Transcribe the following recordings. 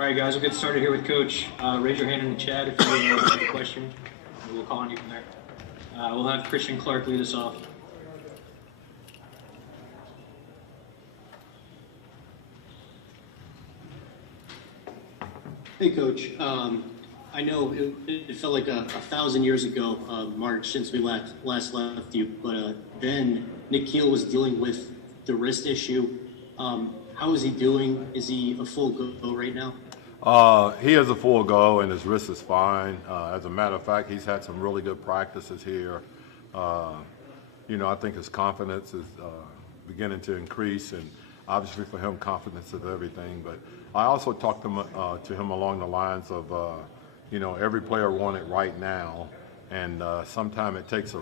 All right, guys, we'll get started here with Coach. Raise your hand in the chat if you have a question. We'll call on you from there. We'll have Christian Clark lead us off. Hey, Coach. I know it felt like a thousand years ago, March, since we last left you, but then Nickeil was dealing with the wrist issue. How is he doing? Is he a full go right now? He is a full go, and his wrist is fine. As a matter of fact, he's had some really good practices here. I think his confidence is beginning to increase, and obviously for him, confidence is everything. But I also talked to him along the lines of, every player wants it right now, and sometimes it takes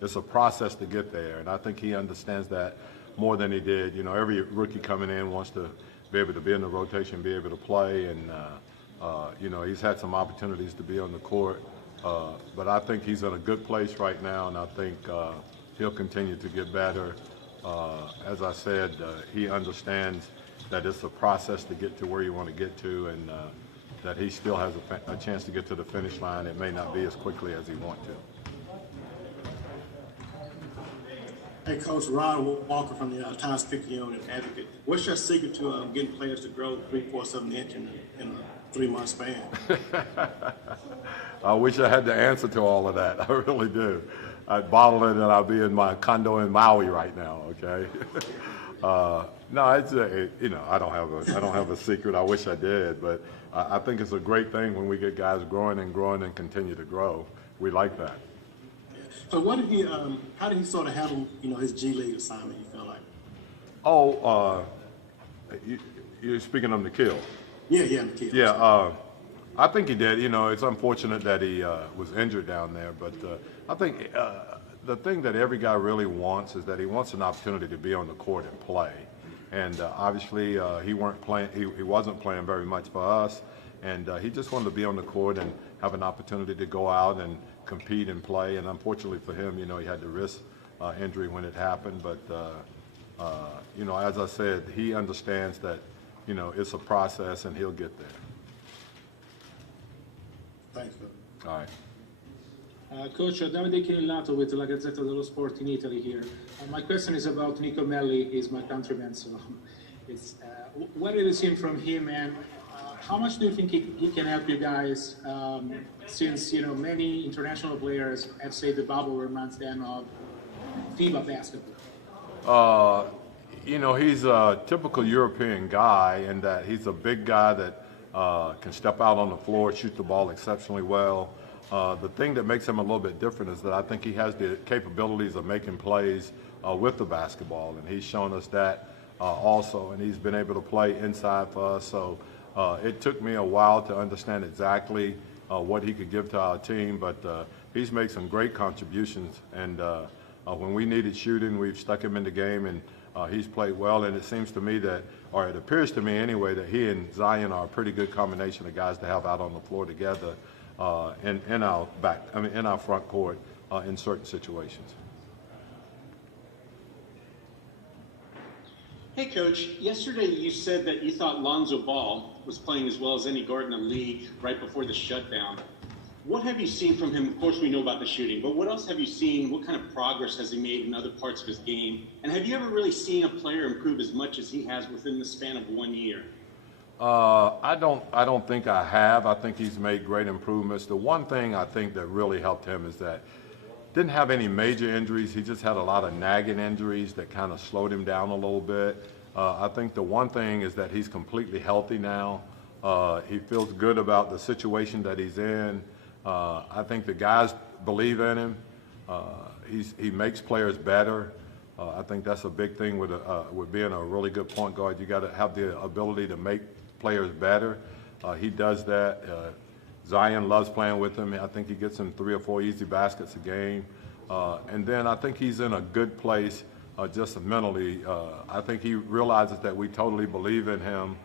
it's a process to get there, and I think he understands that more than he did. Every rookie coming in wants to be able to be in the rotation, be able to play, and he's had some opportunities to be on the court. But I think he's in a good place right now, and I think he'll continue to get better. As I said, he understands that it's a process to get to where you want to get to, and that he still has a chance to get to the finish line. It may not be as quickly as he wants to. Hey, Coach, Ron Walker from the Times-Picayune and Advocate. What's your secret to getting players to grow 3/4 of an inch in a 3-month span? I wish I had the answer to all of that. I really do. I'd bottle it and I'd be in my condo in Maui right now. Okay. No, it's I don't have a secret. I wish I did, but I think it's a great thing when we get guys growing and continue to grow. We like that. So how did he sort of handle, his G League assignment, you feel like? Oh, you're speaking of Nickeil? Yeah, Nickeil. Yeah, I think he did. It's unfortunate that he was injured down there, but I think the thing that every guy really wants is that he wants an opportunity to be on the court and play. And obviously, he wasn't playing very much for us, and he just wanted to be on the court and have an opportunity to go out and compete and play. And unfortunately for him, he had the wrist injury when it happened. But as I said, he understands that it's a process, and he'll get there. Thanks, Phil. All right. Coach, Davide Chinellato with La Gazzetta dello Sport in Italy here. My question is about Nico Melli. He's my countryman, so what have you seen from him, and how much do you think he can help you guys? Since many international players have said the bubble reminds them of FIBA basketball. He's a typical European guy in that he's a big guy that can step out on the floor, shoot the ball exceptionally well. The thing that makes him a little bit different is that I think he has the capabilities of making plays with the basketball, and he's shown us that also, and he's been able to play inside for us. So it took me a while to understand exactly what he could give to our team, but he's made some great contributions, and when we needed shooting, we've stuck him in the game, and he's played well. And it seems to me that, or it appears to me anyway, that he and Zion are a pretty good combination of guys to have out on the floor together in our front court in certain situations. Hey, Coach. Yesterday you said that you thought Lonzo Ball was playing as well as any guard in the league right before the shutdown. What have you seen from him? Of course, we know about the shooting, but what else have you seen? What kind of progress has he made in other parts of his game? And have you ever really seen a player improve as much as he has within the span of 1 year? I don't think I have. I think he's made great improvements. The one thing I think that really helped him is that didn't have any major injuries. He just had a lot of nagging injuries that kind of slowed him down a little bit. I think the one thing is that he's completely healthy now. He feels good about the situation that he's in. I think the guys believe in him. He makes players better. I think that's a big thing with being a really good point guard. You got to have the ability to make players better. He does that. Zion loves playing with him. I think he gets him 3 or 4 easy baskets a game. And then I think he's in a good place just mentally. I think he realizes that we totally believe in him,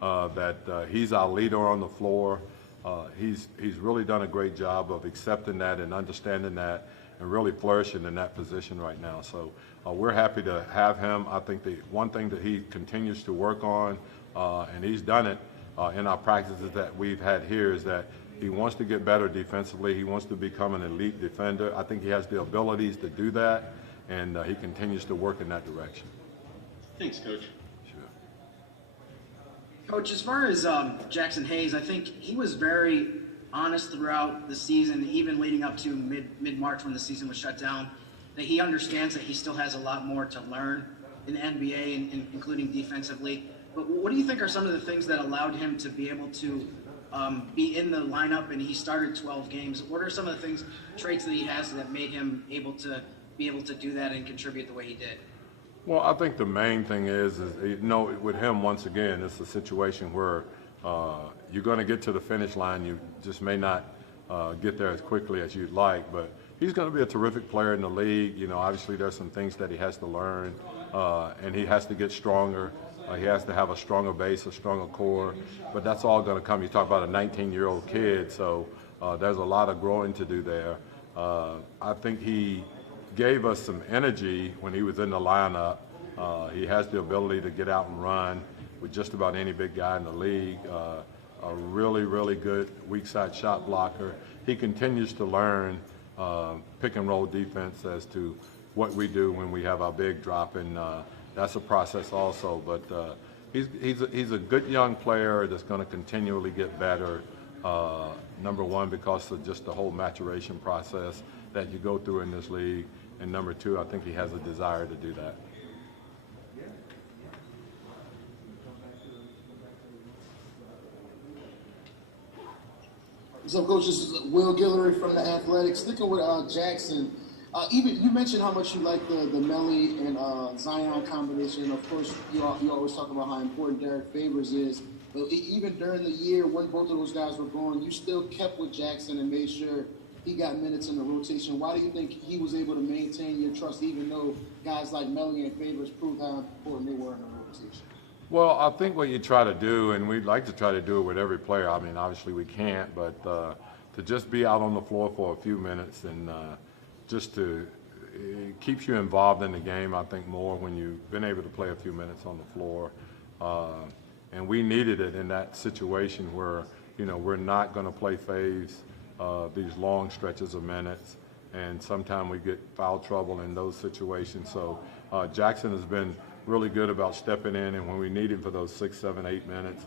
that he's our leader on the floor. He's really done a great job of accepting that and understanding that and really flourishing in that position right now. So we're happy to have him. I think the one thing that he continues to work on, and he's done it, in our practices that we've had here is that he wants to get better defensively. He wants to become an elite defender. I think he has the abilities to do that, and he continues to work in that direction. Thanks, Coach. Coach, as far as Jaxson Hayes, I think he was very honest throughout the season, even leading up to mid-March when the season was shut down, that he understands that he still has a lot more to learn in the NBA, including defensively. But what do you think are some of the things that allowed him to be able to be in the lineup, and he started 12 games? What are some of the things, traits that he has that made him able to do that and contribute the way he did? Well, I think the main thing is with him, once again, it's a situation where you're going to get to the finish line. You just may not get there as quickly as you'd like, but he's going to be a terrific player in the league. Obviously there's some things that he has to learn, and he has to get stronger. He has to have a stronger base, a stronger core, but that's all going to come. You talk about a 19-year-old kid, so there's a lot of growing to do there. I think he gave us some energy when he was in the lineup. He has the ability to get out and run with just about any big guy in the league. A really, really good weak side shot blocker. He continues to learn pick and roll defense as to what we do when we have our big drop, and that's a process also. But he's a good young player that's going to continually get better. Number one, because of just the whole maturation process that you go through in this league. And number two, I think he has a desire to do that. What's up, Coach? This is Will Guillory from the Athletics. Sticking with Jaxson, even you mentioned how much you like the Melly and Zion combination. Of course, you always talk about how important Derek Favors is. But even during the year when both of those guys were going, you still kept with Jaxson and made sure he got minutes in the rotation. Why do you think he was able to maintain your trust, even though guys like Melly and Favors proved how important they were in the rotation? Well, I think what you try to do, and we'd like to try to do it with every player. I mean, obviously we can't, but to just be out on the floor for a few minutes and it keeps you involved in the game, I think, more when you've been able to play a few minutes on the floor. And we needed it in that situation where, we're not going to play faves these long stretches of minutes, and sometimes we get foul trouble in those situations. So Jaxson has been really good about stepping in, and when we need him for those 6, 7, 8 minutes,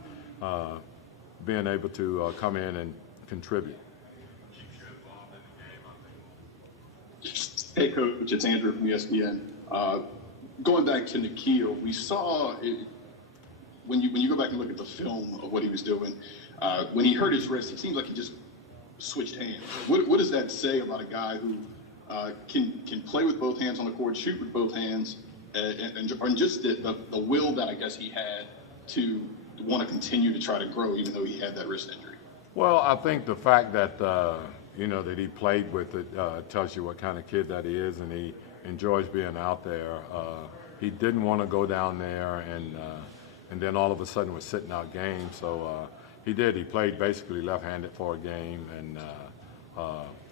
being able to come in and contribute. Hey, Coach, it's Andrew from ESPN. Going back to Nickeil, we saw it, when you go back and look at the film of what he was doing, when he hurt his wrist, it seems like he just switched hands. What does that say about a guy who can play with both hands on the court, shoot with both hands, and just the will that I guess he had to want to continue to try to grow even though he had that wrist injury? Well, I think the fact that that he played with it tells you what kind of kid that he is, and he enjoys being out there. He didn't want to go down there and then all of a sudden was sitting out games. So he did. He played basically left-handed for a game and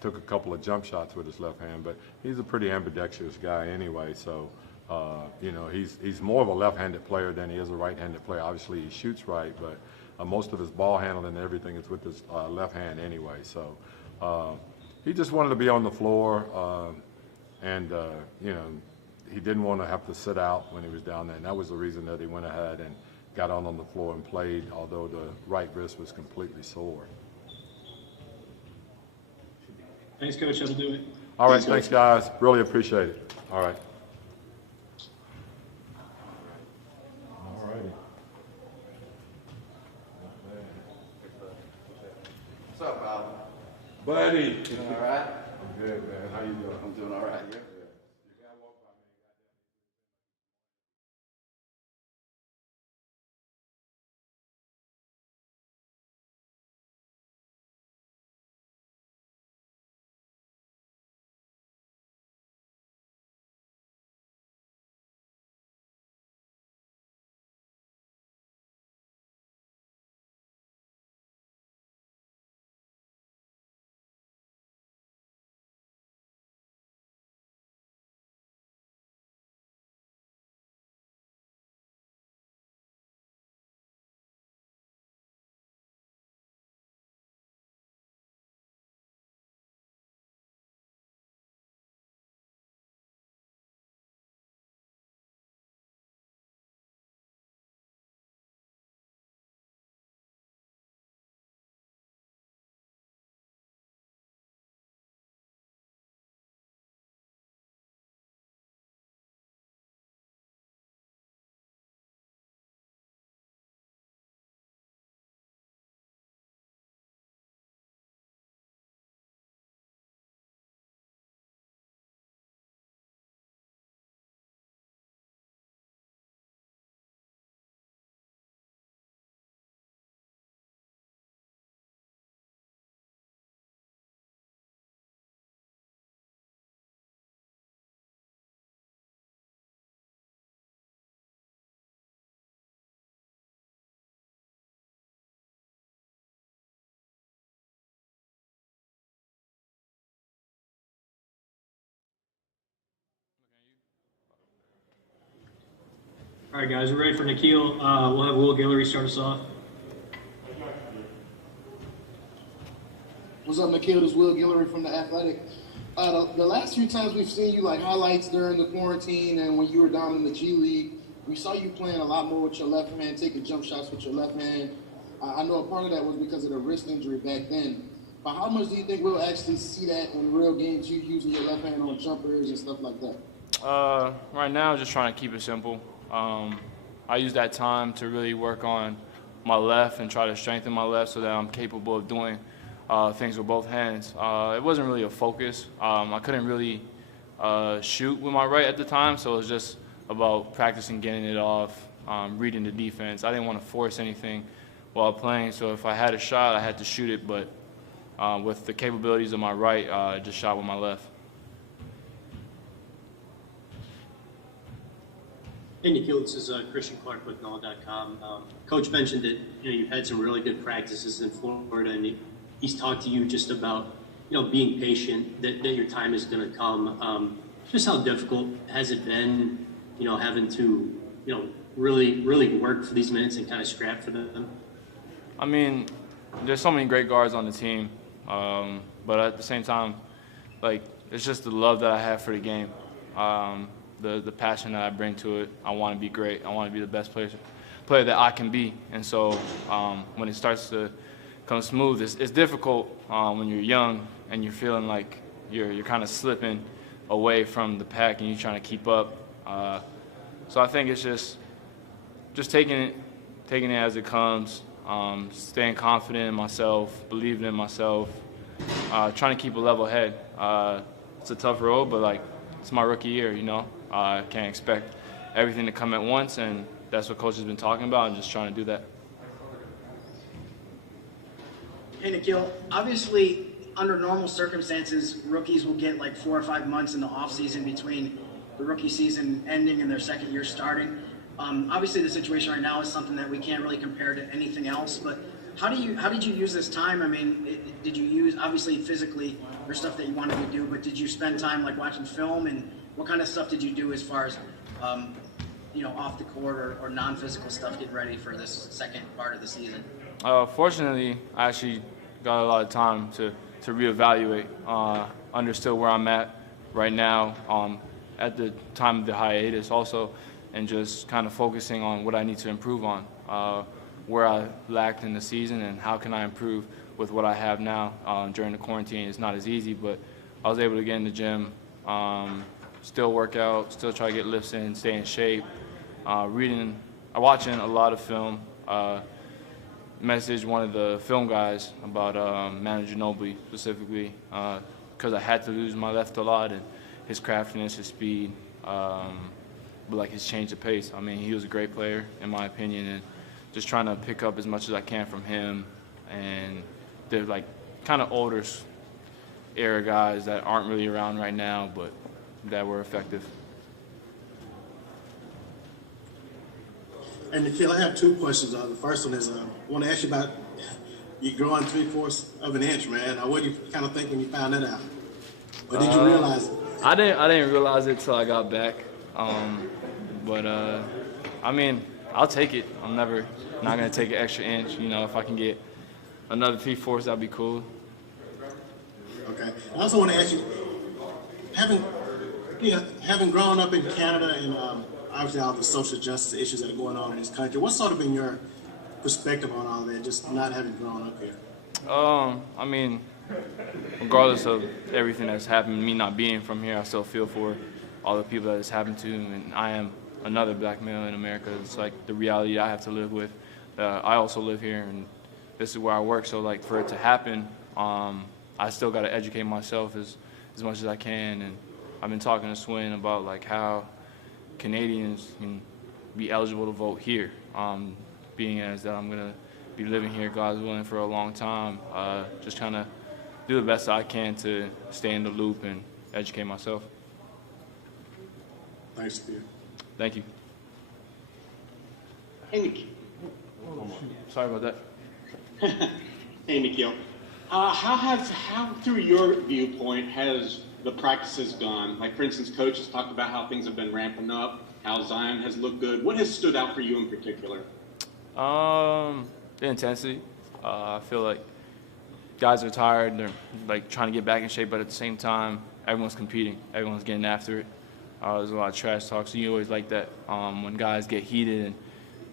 took a couple of jump shots with his left hand. But he's a pretty ambidextrous guy anyway. So he's more of a left-handed player than he is a right-handed player. Obviously, he shoots right, but most of his ball handling and everything is with his left hand anyway. So he just wanted to be on the floor, and he didn't want to have to sit out when he was down there. And that was the reason that he went ahead and got on the floor and played, although the right wrist was completely sore. Thanks, Coach. That'll do it. All right, thanks, guys. Really appreciate it. All right. All righty. What's up, Al? Buddy. All right? I'm good, man. How you doing? I'm doing all right. Yeah. All right, guys, we're ready for Nickeil. We'll have Will Guillory start us off. What's up, Nickeil? This is Will Guillory from The Athletic. The last few times we've seen you, like highlights during the quarantine and when you were down in the G League, we saw you playing a lot more with your left hand, taking jump shots with your left hand. I know a part of that was because of the wrist injury back then. But how much do you think we'll actually see that in real games, you using your left hand on jumpers and stuff like that? Right now, just trying to keep it simple. I use that time to really work on my left and try to strengthen my left so that I'm capable of doing things with both hands. It wasn't really a focus. I couldn't really shoot with my right at the time, so it was just about practicing getting it off, reading the defense. I didn't want to force anything while playing, so if I had a shot, I had to shoot it, but with the capabilities of my right, I just shot with my left. Hey, Nickeil, this is Christian Clark with NOLA.com. Coach mentioned that you've had some really good practices in Florida, and he's talked to you just about being patient, that your time is going to come. Just how difficult has it been, having to really work for these minutes and kind of scrap for them? I mean, there's so many great guards on the team, but at the same time, it's just the love that I have for the game. The passion that I bring to it. I want to be great. I want to be the best player that I can be. And so when it starts to come smooth, it's difficult when you're young and you're feeling like you're kind of slipping away from the pack and you're trying to keep up. So I think it's just taking it as it comes, staying confident in myself, believing in myself, trying to keep a level head. It's a tough road, but it's my rookie year, I can't expect everything to come at once, and that's what Coach has been talking about, and just trying to do that. Hey, Nickeil, obviously, under normal circumstances, rookies will get 4 or 5 months in the offseason between the rookie season ending and their second year starting. Obviously, the situation right now is something that we can't really compare to anything else, but how did you use this time? I mean, did you use, obviously physically, there's stuff that you wanted to do, but did you spend time watching film, and what kind of stuff did you do as far as off the court or non-physical stuff getting ready for this second part of the season? Fortunately, I actually got a lot of time to reevaluate, understood where I'm at right now, at the time of the hiatus also, and just kind of focusing on what I need to improve on, where I lacked in the season and how can I improve with what I have now. During the quarantine, it's not as easy, but I was able to get in the gym, still work out, still try to get lifts in, stay in shape, watching a lot of film. Messaged one of the film guys about Manu Ginobili specifically, because I had to lose my left a lot, and his craftiness, his speed, but his change of pace. I mean, he was a great player in my opinion, and just trying to pick up as much as I can from him. And they're kind of older era guys that aren't really around right now, but that were effective. And Nickeil, I have 2 questions. The first one is I want to ask you about you growing 3/4 of an inch, man. What did you kind of think when you found that out? Or did you realize it? I didn't realize it till I got back. But I mean, I'll take it. I'm not gonna take an extra inch. If I can get another 3/4, that'd be cool. Okay. I also want to ask you, having grown up in Canada and obviously all the social justice issues that are going on in this country, what's sort of been your perspective on all that, just not having grown up here? I mean, regardless of everything that's happened, me not being from here, I still feel for all the people that it's happened to, and I am another black male in America. It's the reality I have to live with. I also live here, and this is where I work, so for it to happen, I still got to educate myself as much as I can, and I've been talking to Swin about how Canadians can be eligible to vote here, being as that I'm gonna be living here, God's willing, for a long time. Just trying to do the best I can to stay in the loop and educate myself. Thanks, Steve. Thank you. Hey, Nickeil. Sorry about that. Hey, Nickeil. How, through your viewpoint, has the practice has gone? Like, for instance, Coach has talked about how things have been ramping up, how Zion has looked good. What has stood out for you in particular? The intensity. I feel like guys are tired. They're like trying to get back in shape, but at the same time, everyone's competing. Everyone's getting after it. There's a lot of trash talk, so you always like that when guys get heated and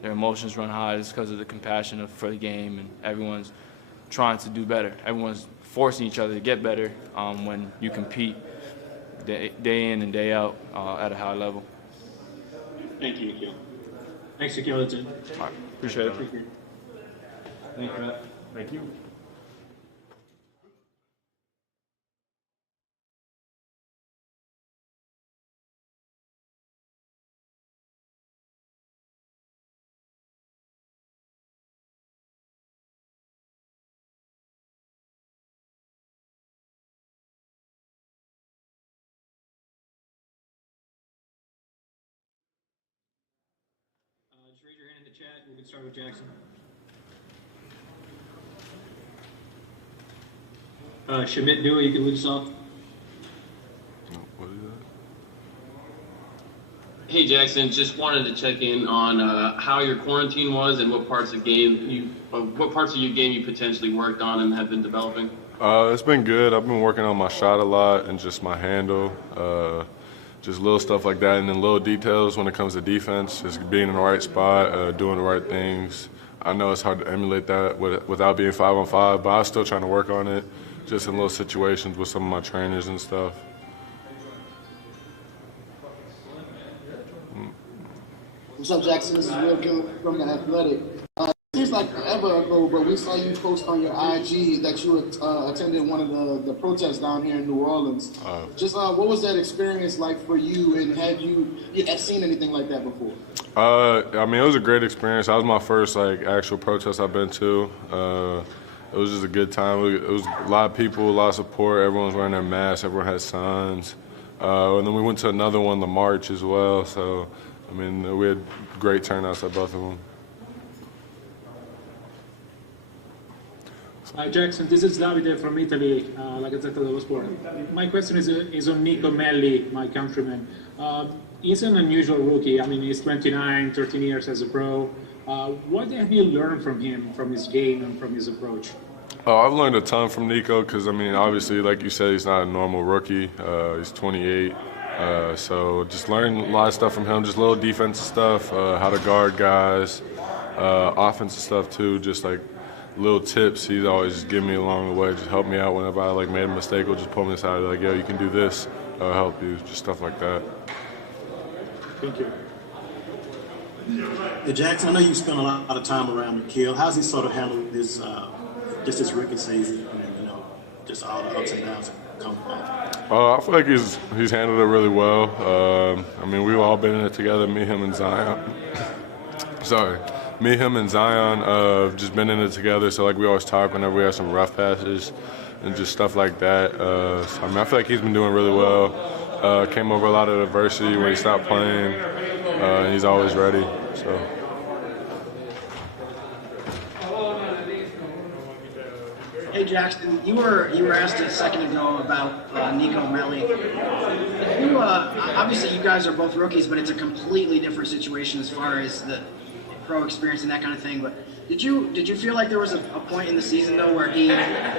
their emotions run high. It's because of the compassion for the game, and everyone's trying to do better. Everyone's forcing each other to get better when you compete day in and day out at a high level. Thank you, Nickeil. Thanks, Nickeil. That's it. All right. Appreciate it. Thank you. Thank you. Just raise your hand in the chat. We can start with Jaxson. Shamit Dewey, you can lead us off. What is that? Hey Jaxson, just wanted to check in on how your quarantine was and what parts of your game you potentially worked on and have been developing. It's been good. I've been working on my shot a lot and just my handle, just little stuff like that, and then little details when it comes to defense, just being in the right spot, doing the right things. I know it's hard to emulate that without being 5-on-5, but I'm still trying to work on it, just in little situations with some of my trainers and stuff. What's up, Jaxson? This is Will Gill from The Athletic. Seems like forever ago, but we saw you post on your IG that you attended one of the protests down here in New Orleans. What was that experience like for you, and have you seen anything like that before? I mean, it was a great experience. That was my first actual protest I've been to. It was just a good time. It was a lot of people, a lot of support. Everyone's wearing their masks. Everyone had signs. And then we went to another one, the march as well. So, I mean, we had great turnouts at both of them. Jaxson, this is Davide from Italy, La Gazzetta dello Sport. My question is on Nickeil Melli, my countryman. He's an unusual rookie. I mean, he's 29, 13 years as a pro. What have you learned from him, from his game and from his approach? Oh, I've learned a ton from Nickeil because, I mean, obviously, like you said, he's not a normal rookie. He's 28. So just learning a lot of stuff from him, just little defensive stuff, how to guard guys, offensive stuff too, just like little tips he's always just giving me along the way, just help me out whenever I made a mistake, or just pull me aside, like, yo, you can do this, I'll help you, just stuff like that. Thank you. Hey, Jaxson, I know you spent a lot of time around Nickeil. How's he sort of handled this, just this rookie season, and, just all the ups and downs that come from that? I feel like he's handled it really well. I mean, we've all been in it together, me, him, and Zion. Me, him, and Zion just been in it together, so we always talk whenever we have some rough passes and just stuff like that. So, I mean, I feel like he's been doing really well. Came over a lot of adversity when he stopped playing. He's always ready. So. Hey Jaxson, you were asked a second ago about Nickeil Melli. Obviously, you guys are both rookies, but it's a completely different situation as far as the pro experience and that kind of thing. But did you feel like there was a point in the season though where he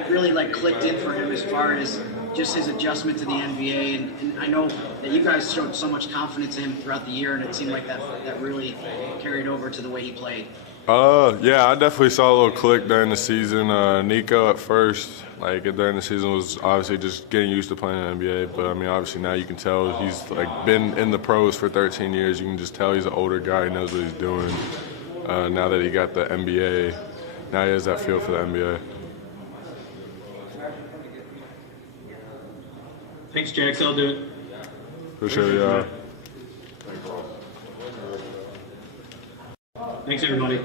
really clicked in for him as far as just his adjustment to the NBA? And I know that you guys showed so much confidence in him throughout the year, and it seemed like that really carried over to the way he played. Yeah, I definitely saw a little click during the season. Nickeil at first, during the season, was obviously just getting used to playing in the NBA. But I mean, obviously now you can tell he's been in the pros for 13 years. You can just tell he's an older guy. He knows what he's doing. Now that he got the NBA, now he has that feel for the NBA. Thanks, Jax. I'll do it. Appreciate it, y'all. Thanks, everybody.